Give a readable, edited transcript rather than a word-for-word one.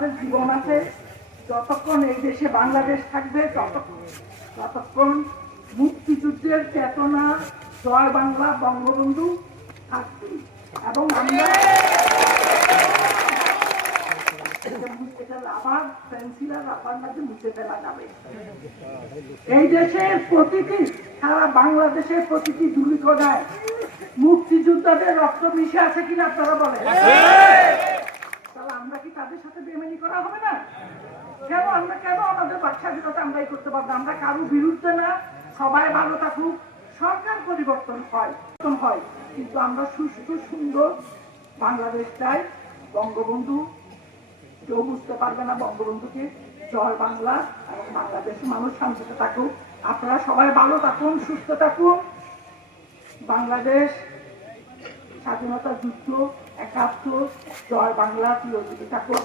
আমাদের জীবন আছে, যতক্ষণ এই দেশে বাংলাদেশ থাকবে ততক্ষণ মুক্তিযুদ্ধের চেতনা জয় বাংলা বঙ্গবন্ধু থাকবে। এবং আমরা রাবার পেন্সিল আর রাবার মাঝে মুছে ফেলা যাবে। এই দেশের প্রতিটি, সারা বাংলাদেশের প্রতিটি দুর্ঘটনায় মুক্তিযোদ্ধাদের রক্ত মিশে আছে কিনা আপনারা বলেন? তাহলে আমরা কি তাদের সাথে বেমানি করা হবে না? কেন আমাদের বাকস্বাধীনতা আমরাই করতে পারবো? আমরা কারো বিরুদ্ধে না, সবাই ভালো থাকুক, সরকার পরিবর্তন হয়, কিন্তু আমরা সুস্থ সুন্দর বাংলাদেশ চাই। বঙ্গবন্ধু কেউ বুঝতে পারবে না বঙ্গবন্ধুকে। জয় বাংলা, এবং বাংলাদেশের মানুষ শান্তিতে থাকুক। আপনারা সবাই ভালো থাকুন, সুস্থ থাকুন। বাংলাদেশ স্বাধীনতা যুদ্ধ ৭১, জয় বাংলা, চিরজীবী থাকুক।